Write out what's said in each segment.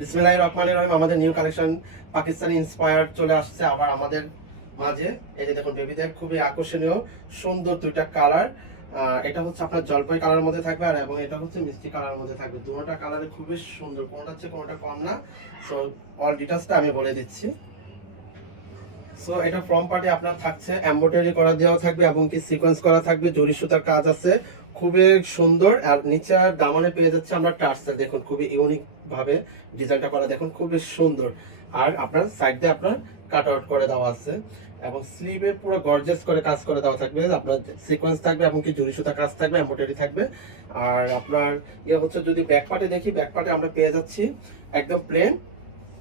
বিসমিল্লাহির রহমানির রহিম। আমাদের নিউ কালেকশন পাকিস্তানি ইন্সপায়ার্ড চলে আসছে আবার আমাদের মাঝে। এই যে দেখুন বেবিদের খুবই আকর্ষণীয় সুন্দর দুইটা কালার। এটা হচ্ছে আপনার জলপাই কালারের মধ্যে থাকবে আর এবং এটা হচ্ছে মিষ্টি কালারের মধ্যে থাকবে। দুটোটা কালারে খুবই সুন্দর, কোনটা হচ্ছে কোনটা কম না। সো অল ডিটেইলসটা আমি বলে দিচ্ছি। সো এটা ফ্রম পার্টে আপনার থাকছে এমব্রয়ডারি করা দেওয়া থাকবে এবং কি সিকোয়েন্স করা থাকবে, জরি সুতার কাজ আছে, খুবই সুন্দর। আর নিচে দামনে পেয়ে যাচ্ছে আমরা টার্সেল, দেখুন খুবই ইউনিক ভাবে ডিজাইনটা করা, দেখুন খুবই সুন্দর। আর আপনার সাইড দিয়ে আপনার কাট আউট করে দেওয়া আছে এবং স্লিভে পুরো গর্জিয়াস করে কাজ করে দেওয়া থাকবে। আপনার সিকোয়েন্স থাকবে এবং কি জরি সুতা কাজ থাকবে, এমব্রয়ডারি থাকবে। আর আপনার হচ্ছে যদি ব্যাক পার্টে দেখি, ব্যাক পার্টে আমরা পেয়ে যাচ্ছি একদম প্লেন।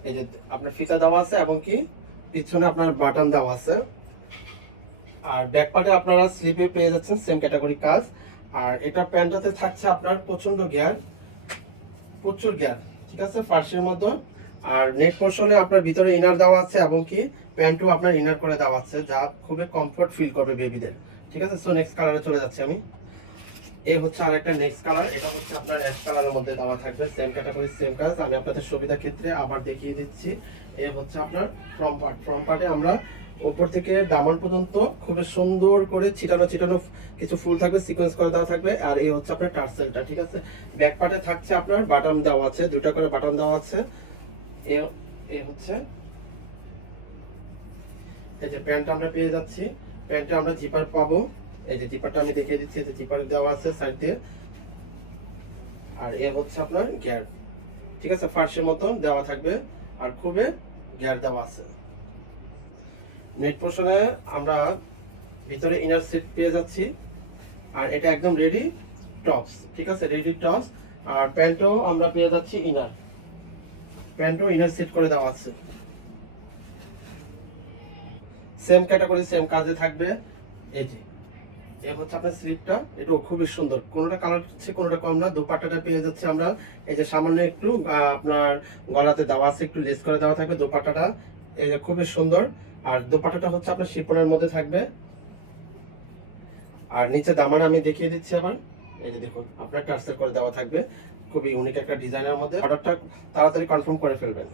এই যে আপনার ফিতা দেওয়া আছে এবং কি পিছনে আপনার বাটন দেওয়া আছে। আর ব্যাক পার্টে আপনারা স্লিপে পেয়ে যাচ্ছেন সেম ক্যাটাগরি কাজ। আর এটা প্যান্টটাতে থাকছে আপনার প্রচন্ড গিয়ার, প্রচুর গিয়ার, ঠিক আছে, ফার্সির মধ্যে। আর নেক পোর্শনে আপনার ভিতরে ইনার দেওয়া আছে এবং কি প্যান্টও আপনার ইনার করে দেওয়া আছে, যা খুবই কমফোর্ট ফিল করবে বেবিদের, ঠিক আছে। সো নেক্সট কালারে চলে যাচ্ছি আমি। এই হচ্ছে আরেকটা নেক্সট কালার, এটা হচ্ছে আপনার অ্যাশ কালারের মধ্যে দেওয়া থাকবে, সেম ক্যাটাগরি সেম কাজ। আমি আপনাদের সুবিধা ক্ষেত্রে আবার দেখিয়ে দিচ্ছি। এই হচ্ছে আপনার ফ্রম পার্টে আমরা উপর থেকে দামান পর্যন্ত খুব সুন্দর করে ছিটানো ছিটানো কিছু ফুল থাকবে, সিকোয়েন্স করে দেওয়া থাকবে। আর এই হচ্ছে আপনার টার্সেলটা, ঠিক আছে। ব্যাক পার্টে থাকছে আপনার বাটন দেওয়া আছে, দুটো করে বাটন দেওয়া আছে। এই হচ্ছে এই যে প্যান্টটা আমরা পেয়ে যাচ্ছি, প্যান্টে আমরা জিপার পাবো। এই যে জিপারটা আমি দেখিয়ে দিচ্ছি, যে জিপার দেওয়া আছে সাইড দিয়ে। আর এ হচ্ছে আপনার গিয়ার, ঠিক আছে, ফার্সের মতন দেওয়া থাকবে আর খুবই গিয়ার দেওয়া আছে। নেট পোর্শনে আমরা ভিতরে ইনার সেট পেয়ে যাচ্ছি। আর এটা একদম রেডি টপস, ঠিক আছে, রেডি টপস। আর প্যান্টও আমরা পেয়ে যাচ্ছি ইনার, প্যান্টও ইনার সেট করে দেওয়া আছে, সেম ক্যাটাগরি সেম কাজে থাকবে। এই যে এই হচ্ছে আপনার স্লিপটা, এটাও খুবই সুন্দর, কোনোটা কালার হচ্ছে কোনোটা কম না। দোপাট্টাটা পেয়ে যাচ্ছে আমরা এই যে সামান্য একটু আপনার গলাতে দেওয়া আছে, একটু লেস করে দেওয়া থাকবে দোপাট্টাটা, এই যে খুবই সুন্দর। আর দোপাট্টাটা হচ্ছে আপনার শিফনের মধ্যে থাকবে। আর নিচে দামান আমি দেখিয়ে দিচ্ছি আবার। এই যে দেখুন আপনার টার্সেল করে দেওয়া থাকবে, খুবই ইউনিক একটা ডিজাইনের মধ্যে। অর্ডারটা তাড়াতাড়ি কনফার্ম করে ফেলবেন।